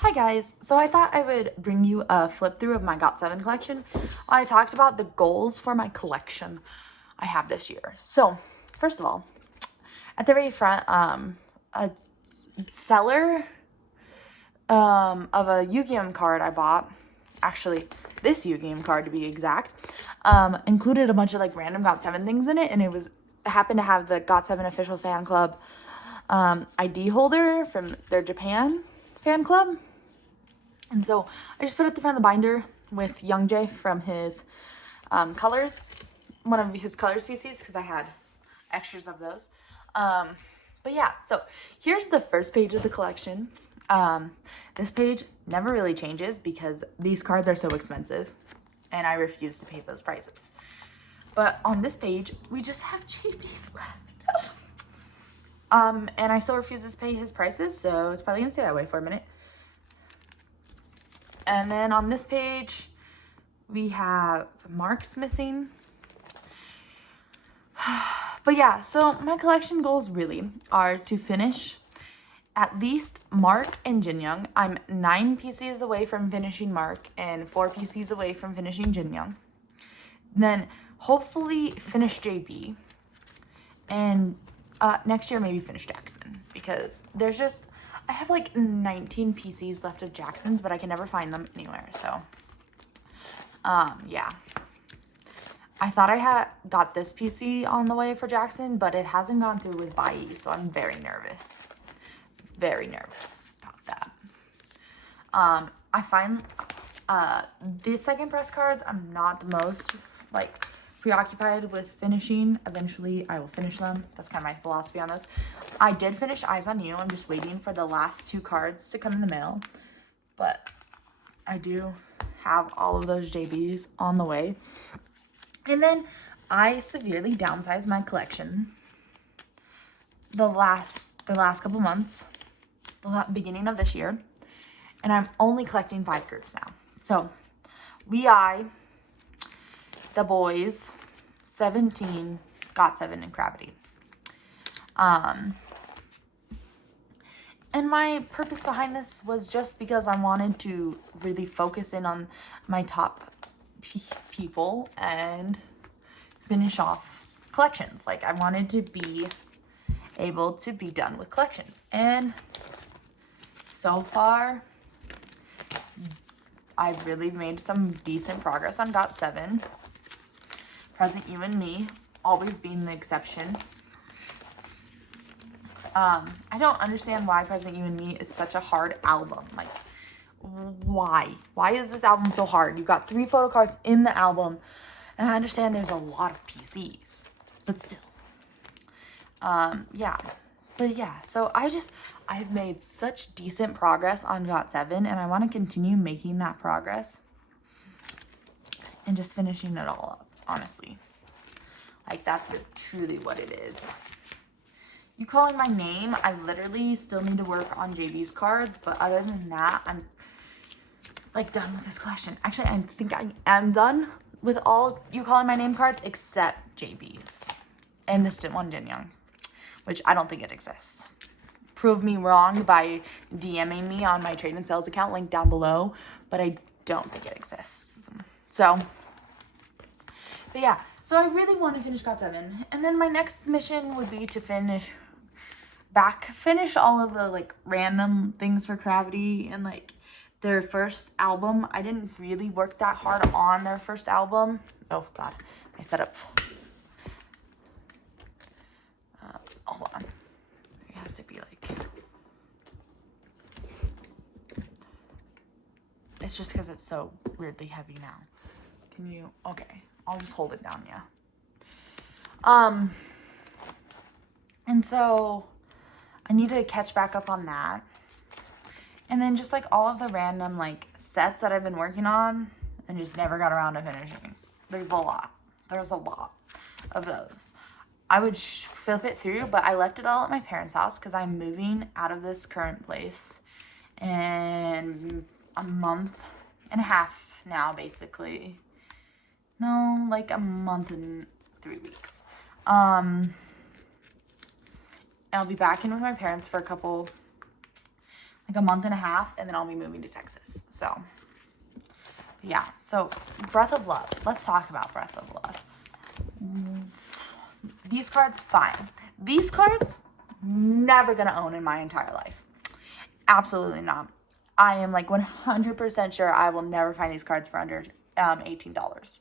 Hi guys, so I thought I would bring you a flip through of my GOT7 collection. I talked about the goals for my collection I have this year. So, first of all, at the very front, a seller of a Yu-Gi-Oh card I bought, actually this Yu-Gi-Oh card to be exact, included a bunch of like random GOT7 things in it, and it happened to have the GOT7 official fan club ID holder from their Japan fan club. And so I just put it at the front of the binder with Young Jay from his colors, one of his colors PCs, because I had extras of those. But yeah, so here's the first page of the collection. This page never really changes because these cards are so expensive and I refuse to pay those prices. But on this page, we just have JBs left. And I still refuse to pay his prices, so it's probably gonna stay that way for a minute. And then on this page, we have marks missing. But yeah, so my collection goals really are to finish at least Mark and Jin Young. I'm 9 PCs away from finishing Mark and 4 PCs away from finishing Jin Young. Then hopefully finish JB. And next year maybe finish Jackson, because I have like 19 PCs left of Jackson's, but I can never find them anywhere. So, yeah. I thought I had got this PC on the way for Jackson, but it hasn't gone through with Buyee, so I'm very nervous. Very nervous about that. I find the second press cards, I'm not the most like preoccupied with finishing. Eventually I will finish them. That's kind of my philosophy on those. I did finish Eyes on You. I'm just waiting for the last 2 cards to come in the mail, but I do have all of those JBs on the way. And then I severely downsized my collection the last couple months, the beginning of this year, and I'm only collecting 5 groups now. So Buyee, The Boys, 17, GOT7, and Cravity. And my purpose behind this was just because I wanted to really focus in on my top people and finish off collections. Like, I wanted to be able to be done with collections. And so far, I've really made some decent progress on GOT7. Present You and Me always being the exception. I don't understand why Present You and Me is such a hard album. Like, why? Why is this album so hard? You've got 3 photo cards in the album, and I understand there's a lot of PCs, but still. Yeah. But yeah, so I've made such decent progress on GOT7, and I want to continue making that progress and just finishing it all up, honestly. Like, that's truly what it is. You calling my name, I literally still need to work on JB's cards, but other than that, I'm like done with this collection. Actually, I think I am done with all You Calling My Name cards except JB's and this one Jin Young, which I don't think it exists. Prove me wrong by DMing me on my trade and sales account, link down below, but I don't think it exists. So, but yeah, so I really want to finish GOT7, and then my next mission would be to finish all of the like random things for Cravity and like their first album. I didn't really work that hard on their first album. Oh god, I set up. Hold on. It has to be like. It's just because it's so weirdly heavy now. Can you? Okay, I'll just hold it down, yeah. And so I need to catch back up on that. And then just like all of the random like sets that I've been working on and just never got around to finishing. There's a lot of those. I would flip it through, but I left it all at my parents' house because I'm moving out of this current place in a month and a half now, basically. No, like a month and 3 weeks. I'll be back in with my parents for a couple, like a month and a half, and then I'll be moving to Texas. So yeah, so Breath of Love. Let's talk about Breath of Love. These cards, fine. These cards, never gonna own in my entire life. Absolutely not. I am like 100% sure I will never find these cards for under $18.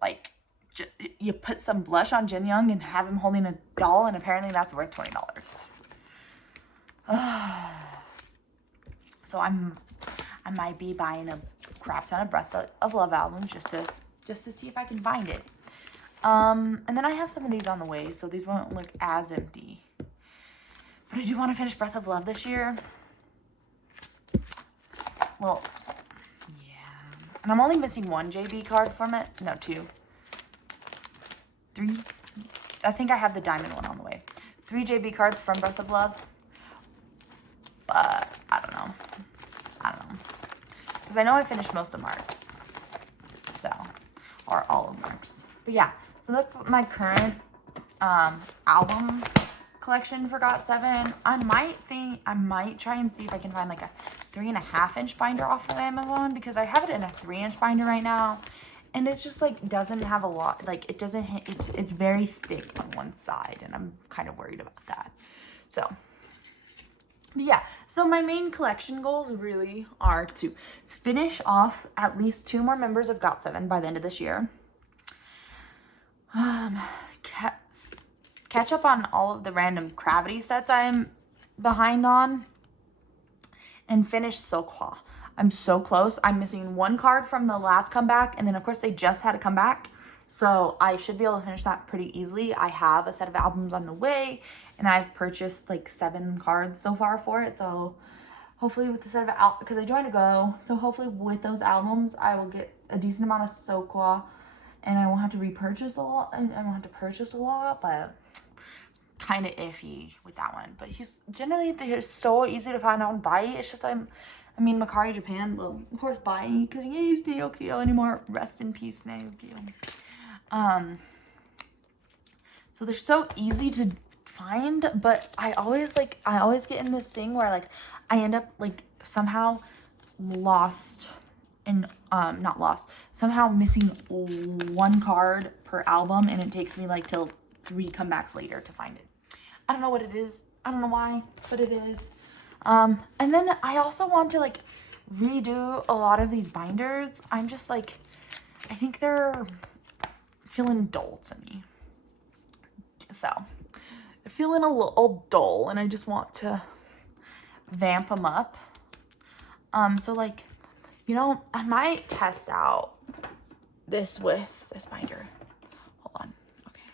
Like, you put some blush on Jin Young and have him holding a doll, and apparently that's worth $20. So I might be buying a crap ton of Breath of Love albums just to see if I can find it. And then I have some of these on the way, so these won't look as empty. But I do want to finish Breath of Love this year. Well, yeah. And I'm only missing one JB card from it. No, 2. 3. I think I have the diamond one on the way. 3 JB cards from Breath of Love. But I don't know. Because I know I finished most of Mark's. So, or all of Mark's. But yeah, so that's my current album collection for GOT7. I might try and see if I can find like a 3.5-inch binder off of Amazon, because I have it in a 3-inch binder right now, and it just like doesn't have a lot, like it doesn't hit, it's very thick on one side, and I'm kind of worried about that. So yeah, so my main collection goals really are to finish off at least 2 more members of GOT7 by the end of this year. Catch up on all of the random Cravity sets I'm behind on, and finish Silkhwa. I'm so close. I'm missing 1 card from the last comeback, and then of course they just had a comeback, so I should be able to finish that pretty easily. I have a set of albums on the way, and I've purchased like 7 cards so far for it, so hopefully with the set of albums, because I joined a Go, so hopefully with those albums I will get a decent amount of Silkhwa, and I won't have to repurchase a lot, and I won't have to purchase a lot, but kind of iffy with that one. But they're so easy to find on Buyee. It's just Macari Japan, well, of course Buyee, because he ain't Naokio anymore. Rest in peace, Naokio. So they're so easy to find, but I always get in this thing where like I end up like somehow lost and somehow missing 1 card per album, and it takes me like till 3 comebacks later to find it. I don't know what it is. I don't know why, but it is. And then I also want to like redo a lot of these binders. I'm just like, I think they're feeling dull to me. So they're feeling a little dull, and I just want to vamp them up. So like, you know, I might test out this with this binder. Hold on. Okay.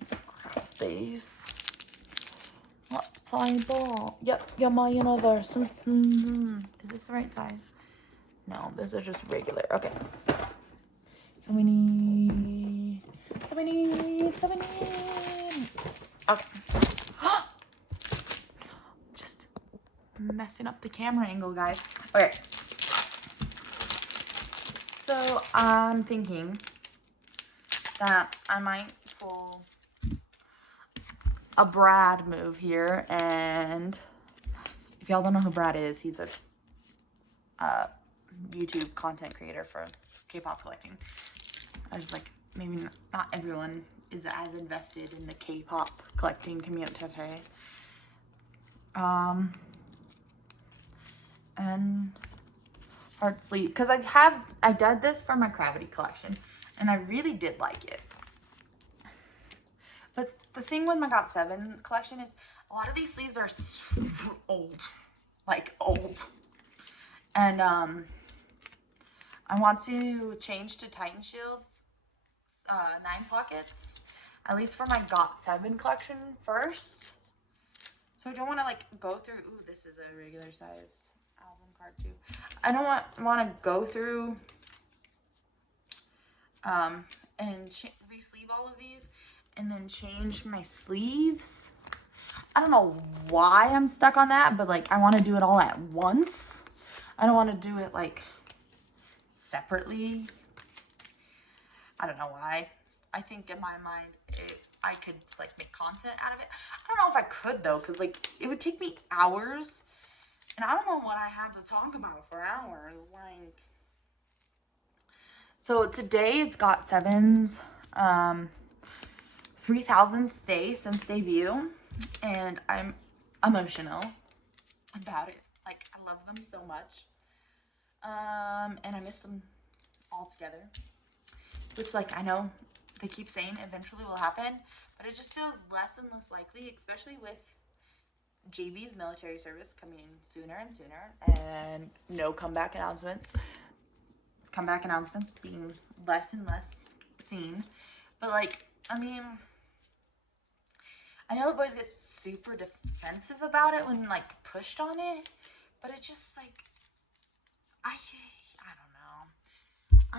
Let's grab these. Let's play ball. Yep, you're my universe. Is this the right size? No, those are just regular. Okay. So we need. Okay. Just messing up the camera angle, guys. Okay. So I'm thinking that I might pull a Brad move here, and if y'all don't know who Brad is, he's a YouTube content creator for K-pop collecting. I was like, maybe not everyone is as invested in the K-pop collecting community. And Heart Sleep, because I did this for my Cravity collection, and I really did like it. But the thing with my GOT7 collection is a lot of these sleeves are old, like old. And I want to change to Titan Shield 9 pockets, at least for my GOT7 collection first. So I don't want to like go through, ooh, this is a regular sized album card too. I don't want to go through and re-sleeve all of these and then change my sleeves. I don't know why I'm stuck on that, but like I want to do it all at once. I don't want to do it like separately. I don't know why. I think in my mind I could like make content out of it. I don't know if I could though, because like it would take me hours, and I don't know what I have to talk about for hours. Like, so today it's GOT7's 3000th day since debut, and I'm emotional about it. Like, I love them so much, and I miss them all together, which, like, I know they keep saying eventually will happen, but it just feels less and less likely, especially with JB's military service coming in sooner and sooner, and no comeback announcements being less and less seen. But like, I mean, I know the boys get super defensive about it when like pushed on it, but it just like, I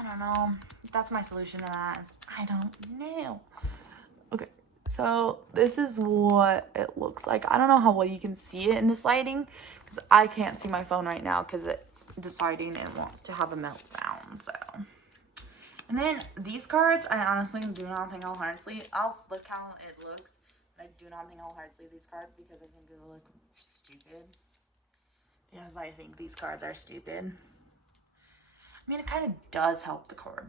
don't know. That's my solution to that, is I don't know. Okay, so this is what it looks like. I don't know how well you can see it in this lighting, because I can't see my phone right now because it's deciding it wants to have a meltdown. So, and then these cards, I honestly do not think I'll hard sleeve. I'll look how it looks, but I do not think I'll hard sleeve these cards because I think it'll look stupid. Because I think these cards are stupid. I mean, it kind of does help the card.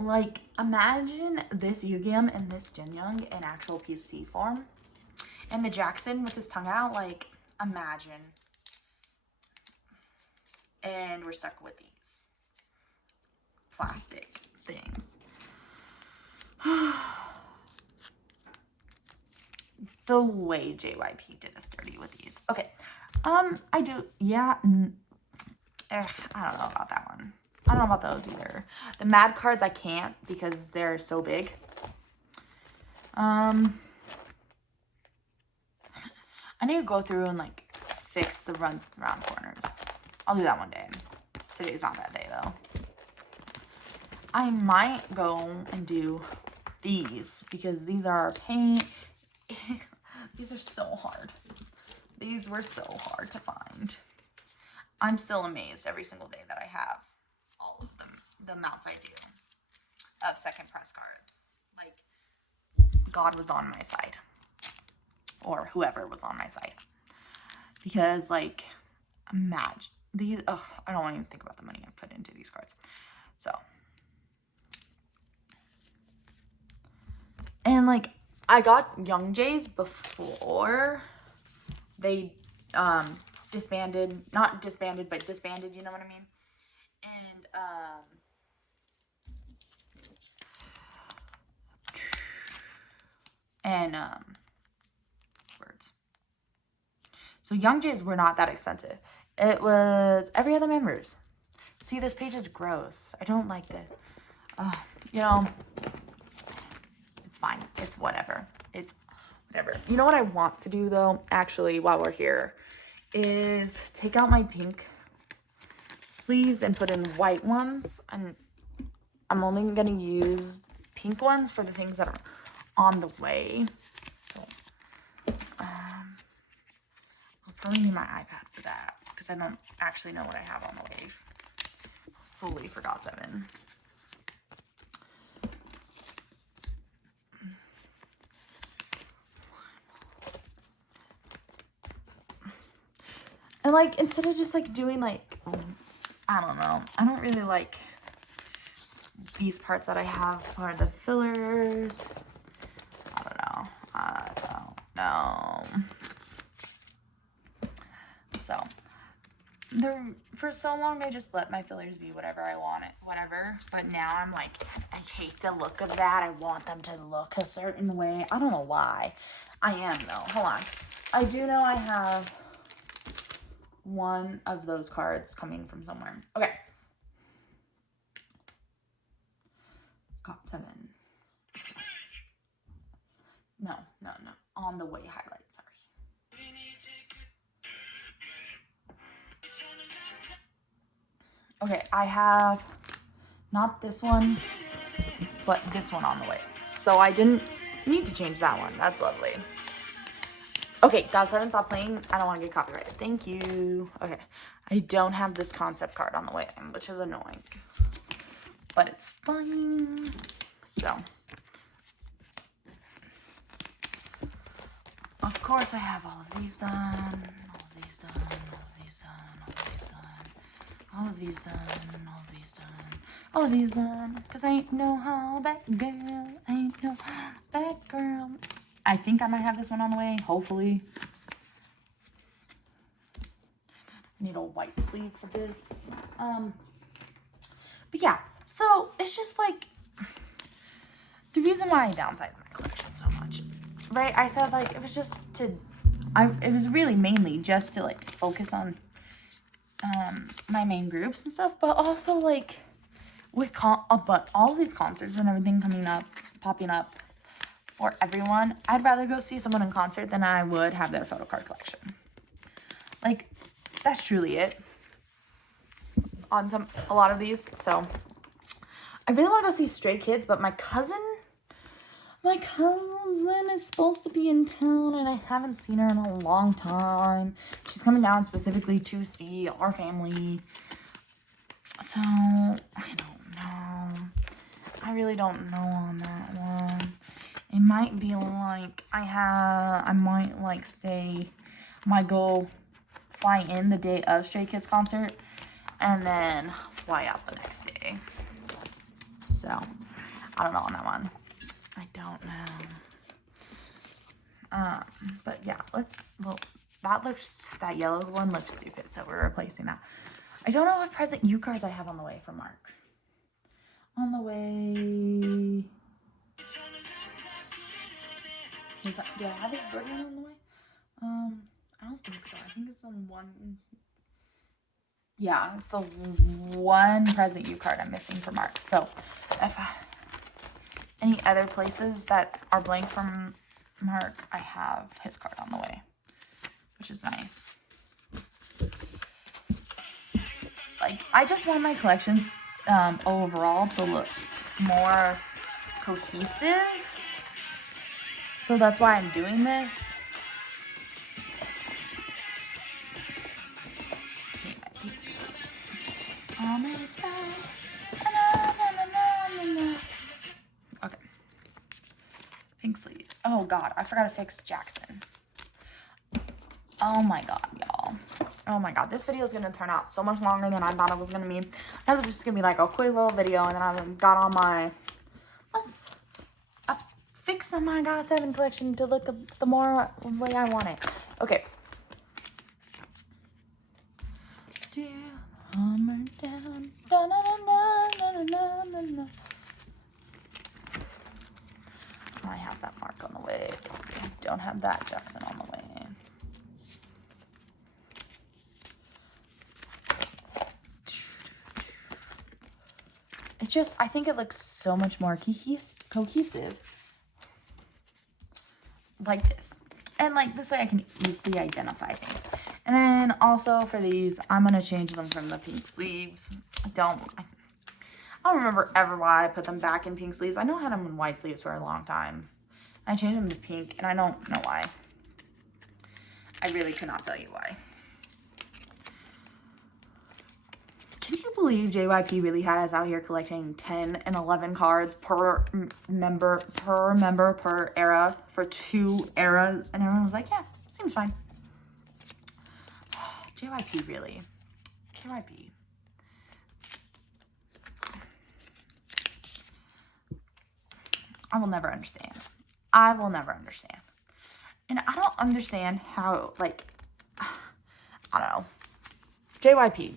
Like, imagine this Yu-Gi-Oh! And this Jin Young in actual PC form. And the Jackson with his tongue out, like, imagine. And we're stuck with these plastic things. The way JYP did us dirty with these. Okay, I do, yeah, I don't know about that one. I don't know about those either. The Mad cards I can't because they're so big. I need to go through and like fix the runs around corners. I'll do that one day. Today's not that day though. I might go and do these because these are paint. These are so hard. These were so hard to find. I'm still amazed every single day that I have all of them, the amounts I do of second press cards. Like, God was on my side, or whoever was on my side, because like, imagine these. Ugh, I don't want to even think about the money I've put into these cards. So, and like, I got Young Jays before they disbanded, not disbanded, but disbanded, you know what I mean? And words. So Young Jays were not that expensive. It was every other members. See, this page is gross. I don't like this. You know, it's fine. It's whatever. It's whatever. You know what I want to do though, actually, while we're here, is take out my pink sleeves and put in white ones. And I'm only going to use pink ones for the things that are on the way. So, I'll probably need my iPad for that because I don't actually know what I have on the way fully for GOT7. And like, instead of just like doing like, I don't know, I don't really like these parts that I have for the fillers. I don't know. So, for so long I just let my fillers be whatever I want it, whatever. But now I'm like, I hate the look of that. I want them to look a certain way. I don't know why. I am though. Hold on. I do know I have one of those cards coming from somewhere. Okay. GOT7. No. On the way highlight, sorry. Okay, I have not this one, but this one on the way. So I didn't need to change that one. That's lovely. Okay, GOT7, stop playing. I don't want to get copyrighted. Thank you. Okay, I don't have this concept card on the way, which is annoying. But it's fine. So, of course, I have all of these done, all of these done, all of these done, all of these done, all of these done, all of these done, all of these done, because I ain't no back girl, ain't no back girl. I think I might have this one on the way, hopefully. I need a white sleeve for this. But yeah, so it's just like the reason why I downsized my collection so much, right? I said like it was just to, it was really mainly just to like focus on my main groups and stuff, but also like with but all these concerts and everything popping up for everyone, I'd rather go see someone in concert than I would have their photo card collection. Like, that's truly it on a lot of these. So I really want to go see Stray Kids, but my cousin is supposed to be in town and I haven't seen her in a long time. She's coming down specifically to see our family. So I don't know. I really don't know on that one. It might be like I might like go fly in the day of Stray Kids concert and then fly out the next day. So I don't know on that one. I don't know. But yeah, that yellow one looks stupid, so we're replacing that. I don't know what present U cards I have on the way for Mark. On the way. Do I have his birthday on the way? I don't think so. I think it's on one. Yeah, it's the one present U card I'm missing for Mark. So, if any other places that are blank from Mark, I have his card on the way, which is nice. Like, I just want my collections overall to look more cohesive. So that's why I'm doing this. Okay. Pink sleeves. Oh God, I forgot to fix Jackson. Oh my God, y'all. Oh my God, this video is going to turn out so much longer than I thought it was going to be. I thought it was just going to be like a quick little video, and then I got on my, fix my GOT7 collection to look the more way I want it. Okay. Hammer down. Da, na, na, na, na, na, na. I have that Mark on the way. I don't have that Jackson on the way. It's just, I think it looks so much more cohesive like this. And like this way I can easily identify things. And then also for these, I'm going to change them from the pink sleeves. I don't remember ever why I put them back in pink sleeves. I know I had them in white sleeves for a long time. I changed them to pink, and I don't know why. I really could not tell you why. Can you believe JYP really had us out here collecting 10 and 11 cards per member per era for 2 eras? And everyone was like, yeah, seems fine. JYP really. JYP. I will never understand. I will never understand. And I don't understand how, like, I don't know. JYP.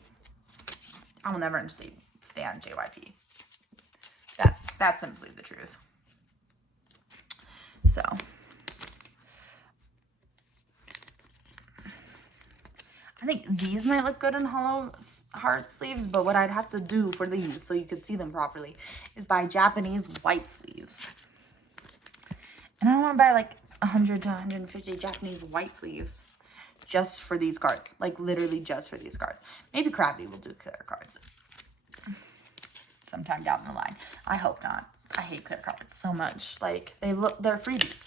I will never understand JYP. That's simply the truth. So. I think these might look good in hollow heart sleeves, but what I'd have to do for these so you could see them properly is buy Japanese white sleeves. And I don't want to buy like 100 to 150 Japanese white sleeves just for these cards. Like literally just for these cards. Maybe Cravity will do clear cards sometime down the line. I hope not. I hate clear cards so much. Like they're freebies.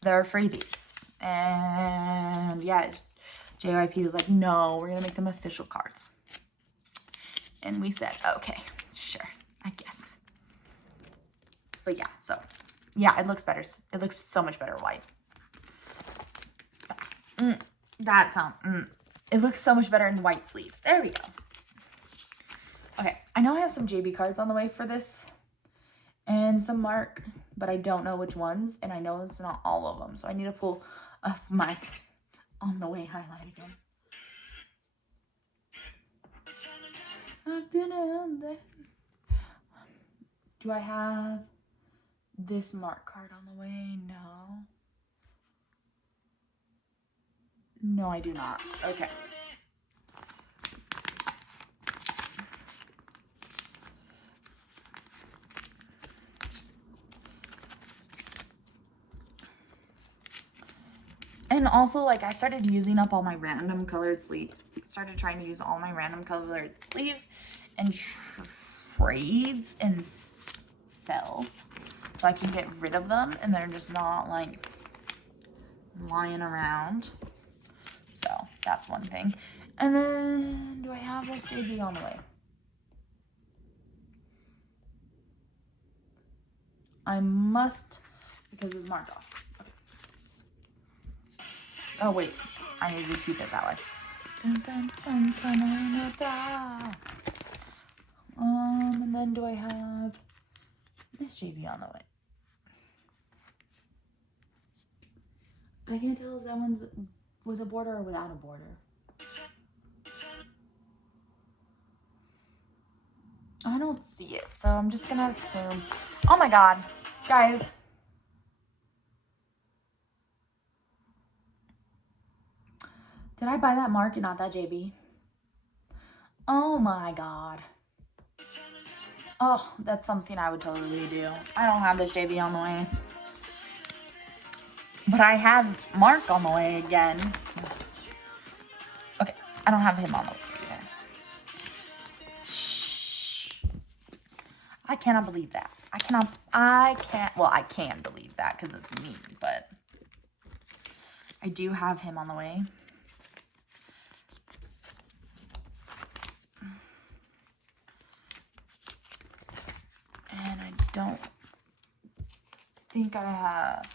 They're freebies. And yeah, JYP is like, no, we're going to make them official cards. And we said, okay, sure, I guess. But yeah, so yeah, it looks better. It looks so much better white. It looks so much better in white sleeves. There we go. Okay, I know I have some JB cards on the way for this and some Mark, but I don't know which ones, and I know it's not all of them, so I need to pull up my on the way highlight again. Do I have this Mark card on the way? No. No, I do not. Okay. And also, like, I started using up all my random colored sleeves. Started trying to use all my random colored sleeves and trades and sells, so I can get rid of them and they're just not like lying around. So that's one thing. And then, do I have this JB on the way? I must, because it's marked off. Oh wait, I need to keep it that way. And then do I have this JB on the way? I can't tell if that one's with a border or without a border. I don't see it, so I'm just gonna assume. Oh my god, guys. Did I buy that Mark and not that JB? Oh my god. Oh, that's something I would totally do. I don't have this JB on the way. But I have Mark on the way again. Okay, I don't have him on the way either. Shh. I cannot believe that. I can believe that because it's me, but I do have him on the way. And I don't think I have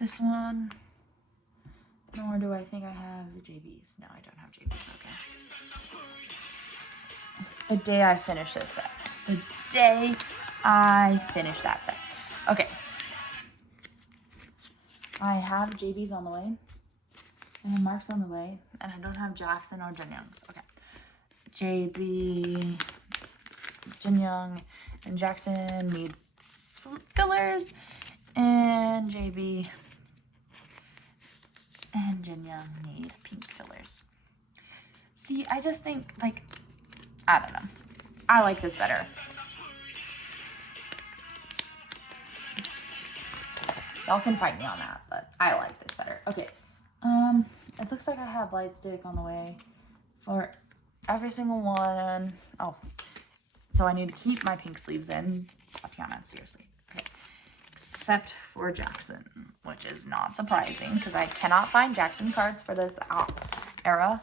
this one, nor do I think I have the JBs. No, I don't have JBs, okay. The day I finish this set. The day I finish that set. Okay. I have JBs on the way. I have Marks on the way. And I don't have Jackson or Jin Young's. Okay. JB, Jin Young, and Jackson needs fillers. And JB and Jin Young need pink fillers. See, I just think, like, I don't know. I like this better. Y'all can fight me on that, but I like this better. Okay. It looks like I have light stick on the way for every single one. Oh, so I need to keep my pink sleeves in. Tatiana, seriously. Okay. Except for Jackson, which is not surprising because I cannot find Jackson cards for this era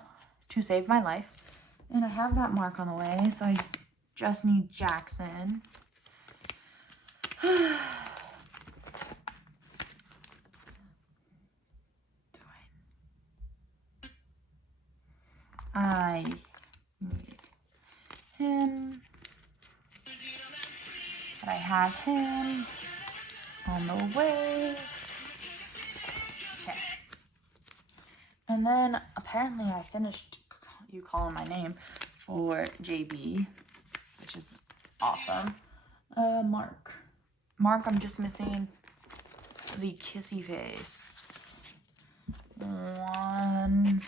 to save my life. And I have that Mark on the way, so I just need Jackson. I need him, but I have him on the way. Okay. And then apparently I finished You Calling My Name for JB, which is awesome. Mark, I'm just missing the kissy face. One.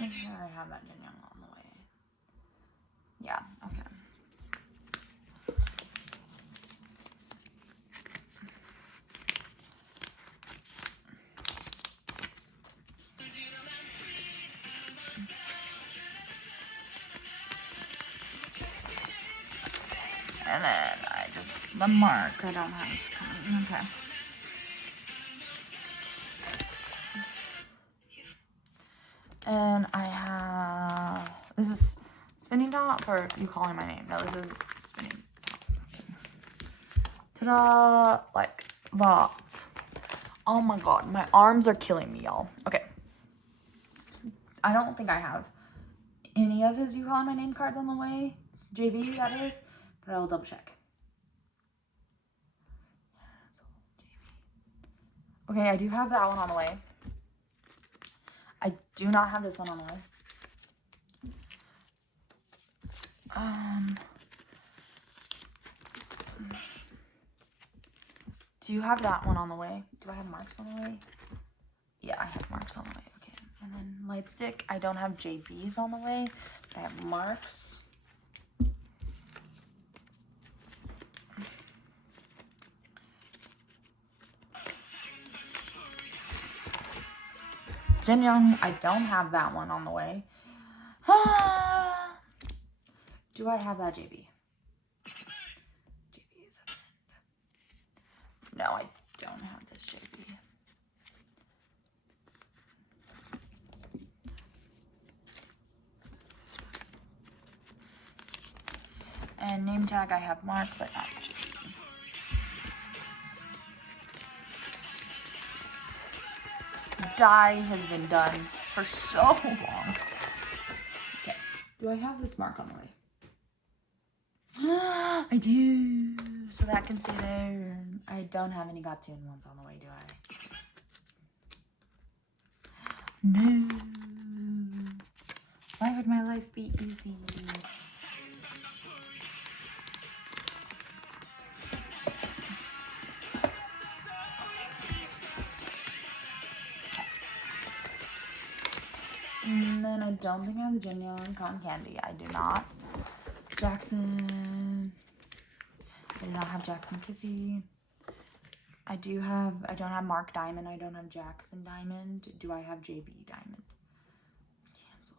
Make sure I have that Jin Young on the way. Yeah, okay. And then the Mark I don't have coming. Okay. not for you calling my name. No, this is spinning. Ta-da! Like that. Oh my god, my arms are killing me, y'all. Okay. I don't think I have any of his You Calling My Name cards on the way. JB, that is. But I will double check. Okay, I do have that one on the way. I do not have this one on the way. Do you have that one on the way? Do I have Marks on the way? Yeah, I have Marks on the way. Okay. And then Light Stick. I don't have JB's on the way. But I have Marks. Jin Young, I don't have that one on the way. Do I have that JB? JB is at the end. No, I don't have this JB. And name tag, I have Mark, but not JB. Die has been done for so long. Okay, do I have this Mark on the way? I do, so that can stay there. I don't have any GOT7 ones on the way, do I? No. Why would my life be easy? And then I don't think I have the Jin Young Cotton Candy. I do not. Jackson. I do not have Jackson Kissy. I don't have Mark Diamond. I don't have Jackson Diamond. Do I have JB Diamond? Cancel.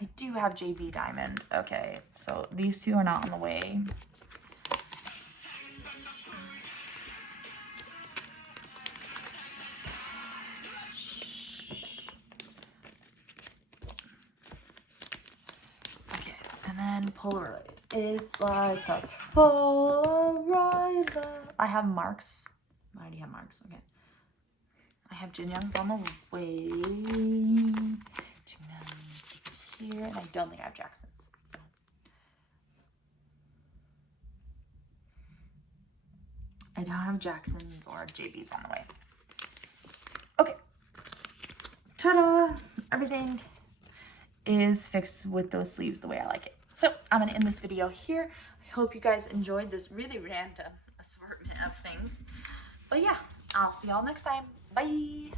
I do have JB Diamond. Okay, so these two are not on the way. Polaroid. It's like a Polaroid. I have Marks. I already have Marks. Okay. I have Jin Young's on the way. Jin Young's here, and I don't think I have Jackson's. So. I don't have Jackson's or JB's on the way. Okay. Ta-da! Everything is fixed with those sleeves the way I like it. So I'm going to end this video here. I hope you guys enjoyed this really random assortment of things. But yeah, I'll see y'all next time. Bye!